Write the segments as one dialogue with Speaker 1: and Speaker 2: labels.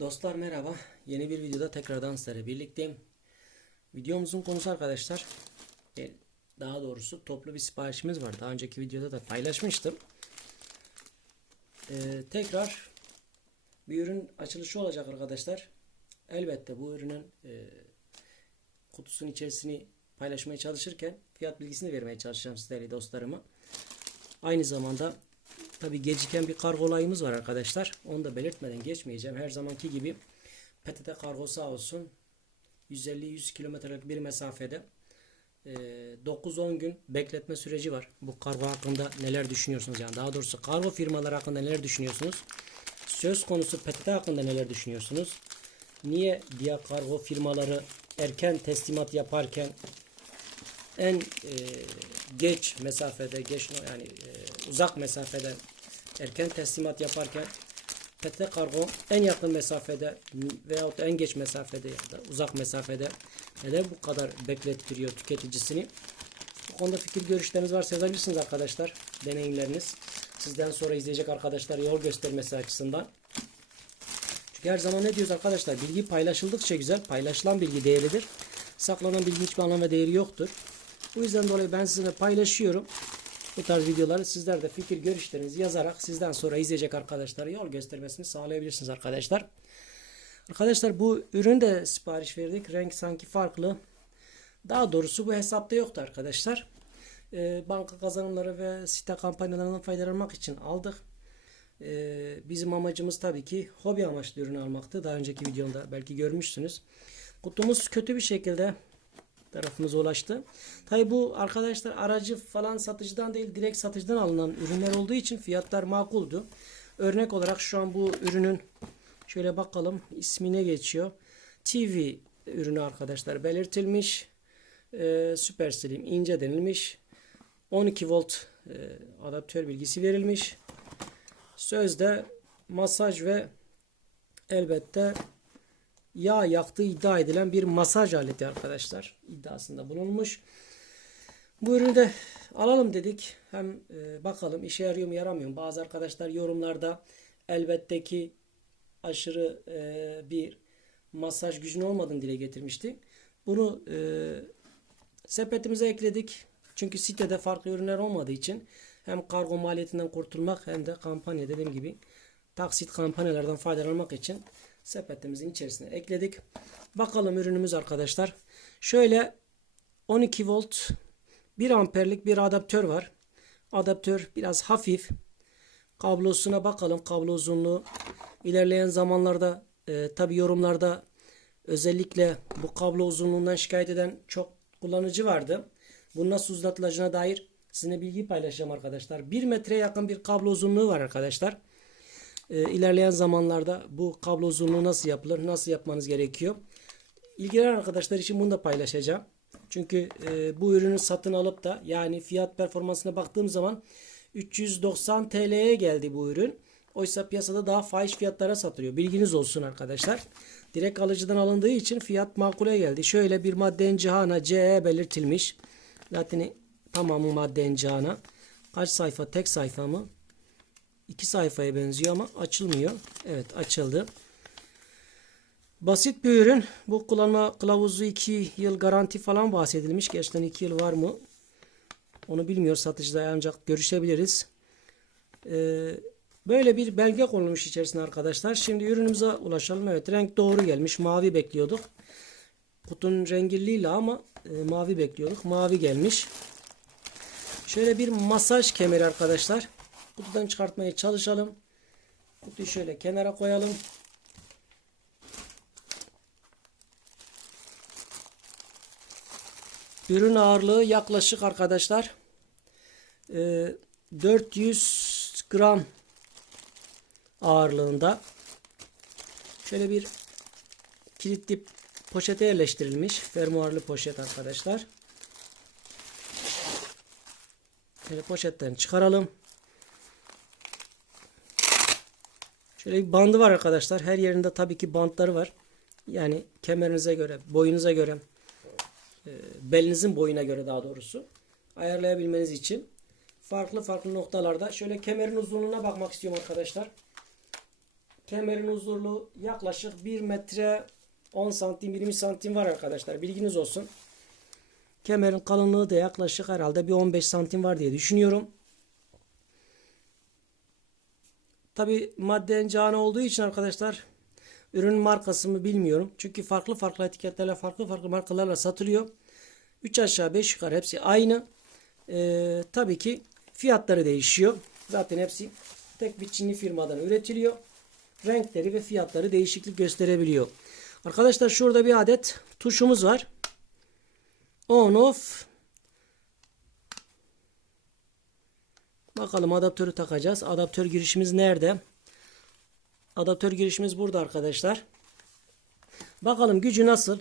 Speaker 1: Dostlar merhaba. Yeni bir videoda tekrardan sizlerle birlikteyim. Videomuzun konusu arkadaşlar. e, Daha doğrusu toplu bir siparişimiz var. Daha önceki videoda da paylaşmıştım. Ee, tekrar bir ürün açılışı olacak arkadaşlar. Elbette bu ürünün e, kutusunun içerisini paylaşmaya çalışırken fiyat bilgisini vermeye çalışacağım sizlere dostlarıma. Aynı zamanda tabi geciken bir kargo olayımız var arkadaşlar. Onu da belirtmeden geçmeyeceğim. Her zamanki gibi PTT kargo sağ olsun 150-100 kilometrelik bir mesafede e, 9-10 gün bekletme süreci var. Bu kargo hakkında neler düşünüyorsunuz? Yani daha doğrusu kargo firmaları hakkında neler düşünüyorsunuz? Söz konusu PTT hakkında neler düşünüyorsunuz? Niye diğer kargo firmaları erken teslimat yaparken en e, geç mesafede, geç yani e, uzak mesafeden erken teslimat yaparken PT Kargo en yakın mesafede veyahut en geç mesafede ya da uzak mesafede neden bu kadar beklettiriyor tüketicisini? Bu konuda fikir görüşleriniz varsa yazabilirsiniz arkadaşlar. Deneyimleriniz. Sizden sonra izleyecek arkadaşlar yol göstermesi açısından. Çünkü her zaman ne diyoruz arkadaşlar? Bilgi paylaşıldıkça güzel. Paylaşılan bilgi değerlidir. Saklanan bilgi hiçbir anlam ve değeri yoktur. Bu yüzden dolayı ben sizinle paylaşıyorum. Bu tarz videoları sizler de fikir görüşlerinizi yazarak sizden sonra izleyecek arkadaşlara yol göstermesini sağlayabilirsiniz arkadaşlar. Arkadaşlar bu ürün de sipariş verdik. Renk sanki farklı. Daha doğrusu bu hesapta yoktu arkadaşlar. Ee, banka kazanımları ve site kampanyalarından faydalanmak için aldık. Ee, bizim amacımız tabii ki hobi amaçlı ürün almaktı. Daha önceki videomda belki görmüşsünüz. Kutumuz kötü bir şekilde tarafımıza ulaştı. Tabi bu arkadaşlar aracı falan satıcıdan değil direkt satıcıdan alınan ürünler olduğu için fiyatlar makuldu. Örnek olarak şu an bu ürünün şöyle bakalım ismine geçiyor. TV ürünü arkadaşlar belirtilmiş. Ee, Super Slim ince denilmiş. 12 volt e, adaptör bilgisi verilmiş. Sözde masaj ve elbette yağ yaktığı iddia edilen bir masaj aleti arkadaşlar. iddiasında bulunmuş. Bu ürünü de alalım dedik. Hem e, bakalım işe yarıyor mu yaramıyor mu? Bazı arkadaşlar yorumlarda elbette ki aşırı e, bir masaj gücünün olmadığını dile getirmişti. Bunu e, sepetimize ekledik. Çünkü sitede farklı ürünler olmadığı için hem kargo maliyetinden kurtulmak hem de kampanya dediğim gibi taksit kampanyalardan faydalanmak için sepetimizin içerisine ekledik. Bakalım ürünümüz arkadaşlar. Şöyle 12 volt 1 amperlik bir adaptör var. Adaptör biraz hafif. Kablosuna bakalım. Kablo uzunluğu ilerleyen zamanlarda e, tabi yorumlarda özellikle bu kablo uzunluğundan şikayet eden çok kullanıcı vardı. Bu nasıl uzatılacağına dair sizinle bilgi paylaşacağım arkadaşlar. 1 metreye yakın bir kablo uzunluğu var arkadaşlar. E, ilerleyen zamanlarda bu kablo uzunluğu nasıl yapılır, nasıl yapmanız gerekiyor. İlgilenen arkadaşlar için bunu da paylaşacağım. Çünkü e, bu ürünü satın alıp da yani fiyat performansına baktığım zaman 390 TL'ye geldi bu ürün. Oysa piyasada daha fahiş fiyatlara satılıyor. Bilginiz olsun arkadaşlar. Direkt alıcıdan alındığı için fiyat makule geldi. Şöyle bir madde cihana CE belirtilmiş. Zaten tamamı madde cihana. Kaç sayfa? Tek sayfa mı? İki sayfaya benziyor ama açılmıyor. Evet açıldı. Basit bir ürün. Bu kullanma kılavuzu 2 yıl garanti falan bahsedilmiş. Gerçekten 2 yıl var mı? Onu bilmiyor satıcıda ancak görüşebiliriz. Ee, böyle bir belge konulmuş içerisine arkadaşlar. Şimdi ürünümüze ulaşalım. Evet renk doğru gelmiş. Mavi bekliyorduk. Kutunun rengi ama e, mavi bekliyorduk. Mavi gelmiş. Şöyle bir masaj kemeri arkadaşlar. Kutudan çıkartmaya çalışalım. Kutuyu şöyle kenara koyalım. Ürün ağırlığı yaklaşık arkadaşlar 400 gram ağırlığında. Şöyle bir kilitli poşete yerleştirilmiş. Fermuarlı poşet arkadaşlar. Şöyle poşetten çıkaralım. Şöyle bir bandı var arkadaşlar. Her yerinde tabii ki bantları var. Yani kemerinize göre, boyunuza göre, e, belinizin boyuna göre daha doğrusu ayarlayabilmeniz için farklı farklı noktalarda şöyle kemerin uzunluğuna bakmak istiyorum arkadaşlar. kemerin uzunluğu yaklaşık 1 metre 10 santim 20 santim var arkadaşlar. Bilginiz olsun. Kemerin kalınlığı da yaklaşık herhalde bir 15 santim var diye düşünüyorum. Tabi madde encane olduğu için arkadaşlar ürün markasını bilmiyorum. Çünkü farklı farklı etiketlerle farklı farklı markalarla satılıyor. 3 aşağı 5 yukarı hepsi aynı. Ee, tabii ki fiyatları değişiyor. Zaten hepsi tek bir Çinli firmadan üretiliyor. Renkleri ve fiyatları değişiklik gösterebiliyor. Arkadaşlar şurada bir adet tuşumuz var. On off. Bakalım adaptörü takacağız. Adaptör girişimiz nerede? Adaptör girişimiz burada arkadaşlar. Bakalım gücü nasıl?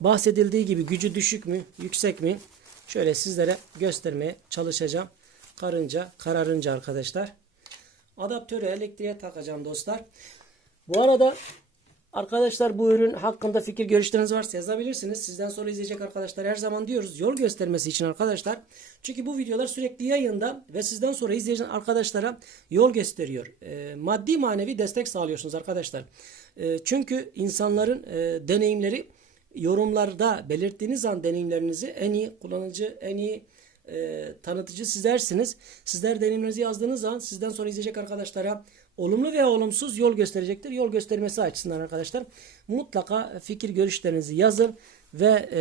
Speaker 1: Bahsedildiği gibi gücü düşük mü, yüksek mi? Şöyle sizlere göstermeye çalışacağım. Karınca, kararınca arkadaşlar. Adaptörü elektriğe takacağım dostlar. Bu arada arkadaşlar bu ürün hakkında fikir görüşleriniz varsa yazabilirsiniz. Sizden sonra izleyecek arkadaşlar her zaman diyoruz yol göstermesi için arkadaşlar. Çünkü bu videolar sürekli yayında ve sizden sonra izleyen arkadaşlara yol gösteriyor. E, maddi manevi destek sağlıyorsunuz arkadaşlar. E, çünkü insanların e, deneyimleri yorumlarda belirttiğiniz an deneyimlerinizi en iyi kullanıcı, en iyi e, tanıtıcı sizlersiniz. Sizler deneyimlerinizi yazdığınız zaman sizden sonra izleyecek arkadaşlara olumlu veya olumsuz yol gösterecektir. Yol göstermesi açısından arkadaşlar mutlaka fikir görüşlerinizi yazın ve e,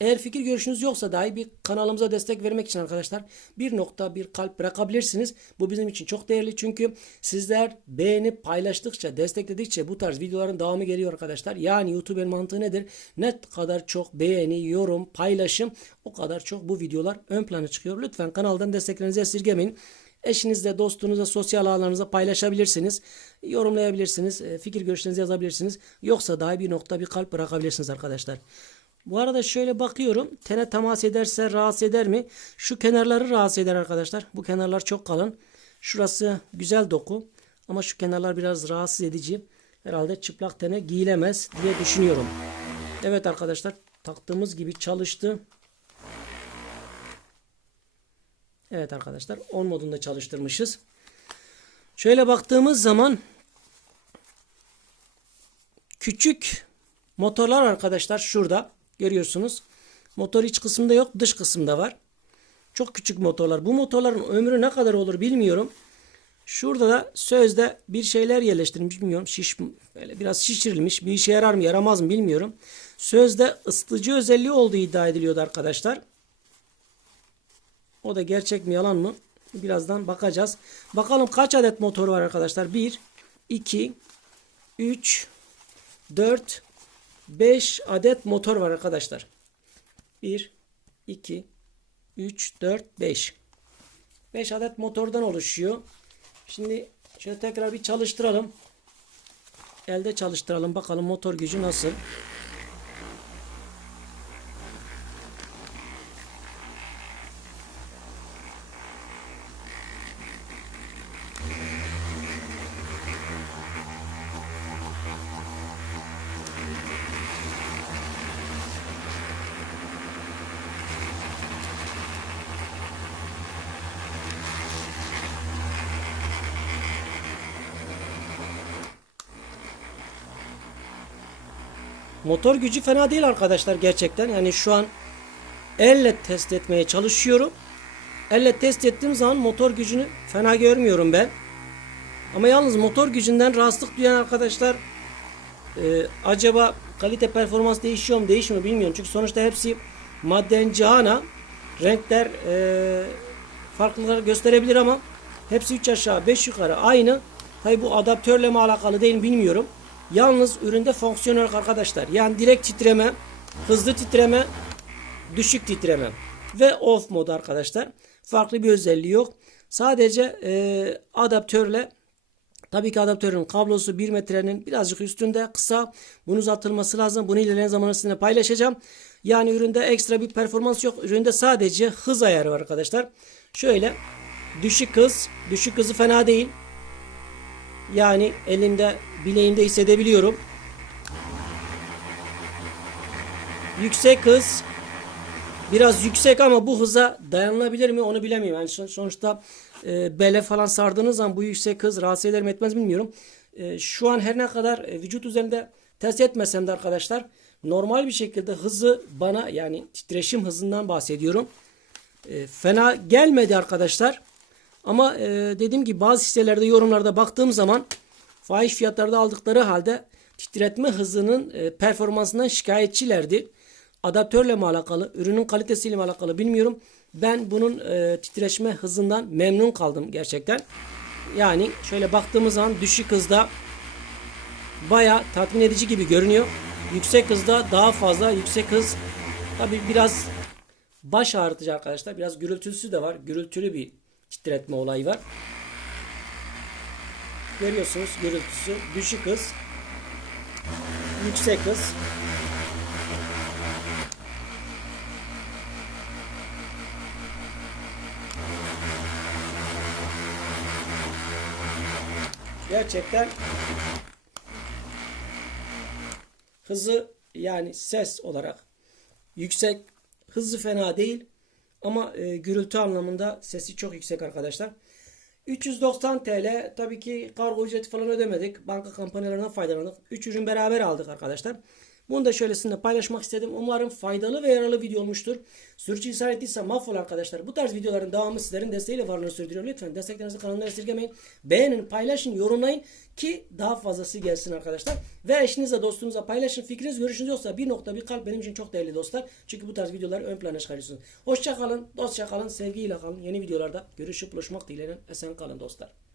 Speaker 1: eğer fikir görüşünüz yoksa dahi bir kanalımıza destek vermek için arkadaşlar bir nokta bir kalp bırakabilirsiniz. Bu bizim için çok değerli çünkü sizler beğenip paylaştıkça destekledikçe bu tarz videoların devamı geliyor arkadaşlar. Yani YouTube'un mantığı nedir? Ne kadar çok beğeni, yorum, paylaşım o kadar çok bu videolar ön plana çıkıyor. Lütfen kanaldan desteklerinizi esirgemeyin. Eşinizle, dostunuzla, sosyal ağlarınıza paylaşabilirsiniz. Yorumlayabilirsiniz. e, Fikir görüşlerinizi yazabilirsiniz. Yoksa dahi bir nokta bir kalp bırakabilirsiniz arkadaşlar. Bu arada şöyle bakıyorum. Tene temas ederse rahatsız eder mi? Şu kenarları rahatsız eder arkadaşlar. Bu kenarlar çok kalın. Şurası güzel doku. Ama şu kenarlar biraz rahatsız edici. Herhalde çıplak tene giyilemez diye düşünüyorum. Evet arkadaşlar taktığımız gibi çalıştı. Evet arkadaşlar 10 modunda çalıştırmışız. Şöyle baktığımız zaman küçük motorlar arkadaşlar şurada görüyorsunuz. Motor iç kısmında yok dış kısımda var. Çok küçük motorlar. Bu motorların ömrü ne kadar olur bilmiyorum. Şurada da sözde bir şeyler yerleştirilmiş bilmiyorum. Şiş böyle biraz şişirilmiş. Bir işe yarar mı yaramaz mı bilmiyorum. Sözde ısıtıcı özelliği olduğu iddia ediliyordu arkadaşlar. O da gerçek mi yalan mı? Birazdan bakacağız. Bakalım kaç adet motor var arkadaşlar? 1, 2, 3, 4, 5 adet motor var arkadaşlar. 1, 2, 3, 4, 5. 5 adet motordan oluşuyor. Şimdi şöyle tekrar bir çalıştıralım. Elde çalıştıralım. Bakalım motor gücü nasıl. Motor gücü fena değil arkadaşlar gerçekten. Yani şu an elle test etmeye çalışıyorum. Elle test ettiğim zaman motor gücünü fena görmüyorum ben. Ama yalnız motor gücünden rahatsızlık duyan arkadaşlar e, acaba kalite performans değişiyor mu değişmiyor mu bilmiyorum. Çünkü sonuçta hepsi madden cihana renkler e, farklılıklar gösterebilir ama hepsi 3 aşağı 5 yukarı aynı. Tabi bu adaptörle mi alakalı değil bilmiyorum. Yalnız üründe fonksiyonel arkadaşlar. Yani direkt titreme, hızlı titreme, düşük titreme ve off mod arkadaşlar. Farklı bir özelliği yok. Sadece e, adaptörle Tabii ki adaptörün kablosu 1 metrenin birazcık üstünde kısa. Bunun uzatılması lazım. Bunu ilerleyen zaman sizinle paylaşacağım. Yani üründe ekstra bir performans yok. Üründe sadece hız ayarı var arkadaşlar. Şöyle düşük hız. Düşük hızı fena değil. Yani elimde bileğimde hissedebiliyorum. Yüksek hız biraz yüksek ama bu hıza dayanılabilir mi onu bilemiyorum. Yani son- sonuçta e, bele falan sardığınız zaman bu yüksek hız rahatsız eder mi etmez bilmiyorum. e, şu an her ne kadar e, vücut üzerinde test etmesem de arkadaşlar normal bir şekilde hızı bana yani titreşim hızından bahsediyorum. E, fena gelmedi arkadaşlar. Ama e, dediğim gibi bazı sitelerde yorumlarda baktığım zaman fahiş fiyatlarda aldıkları halde titretme hızının e, performansından şikayetçilerdi. Adaptörle mi alakalı, ürünün kalitesiyle mi alakalı bilmiyorum. Ben bunun e, titreşme hızından memnun kaldım gerçekten. Yani şöyle baktığımız zaman düşük hızda baya tatmin edici gibi görünüyor. Yüksek hızda daha fazla yüksek hız tabi biraz baş ağrıtıcı arkadaşlar. Biraz gürültüsü de var. Gürültülü bir titretme olayı var. Görüyorsunuz gürültüsü. Düşük hız. Yüksek hız. Gerçekten hızı yani ses olarak yüksek. Hızı fena değil. Ama e, gürültü anlamında sesi çok yüksek arkadaşlar. 390 TL tabii ki kargo ücreti falan ödemedik. Banka kampanyalarından faydalandık. 3 ürün beraber aldık arkadaşlar. Bunu da şöylesinde paylaşmak istedim. Umarım faydalı ve yararlı video olmuştur. Sürçülisan ettiyse mahvola arkadaşlar. Bu tarz videoların devamı sizlerin desteğiyle varlığını sürdürüyor. Lütfen desteklerinizi kanalımdan esirgemeyin. Beğenin, paylaşın, yorumlayın ki daha fazlası gelsin arkadaşlar. Ve eşinizle dostunuza paylaşın. Fikriniz, görüşünüz yoksa bir nokta bir kalp benim için çok değerli dostlar. Çünkü bu tarz videoları ön plana çıkarıyorsunuz. Hoşça kalın, dostça kalın, sevgiyle kalın. Yeni videolarda görüşüp buluşmak dileğiyle. Esen kalın dostlar.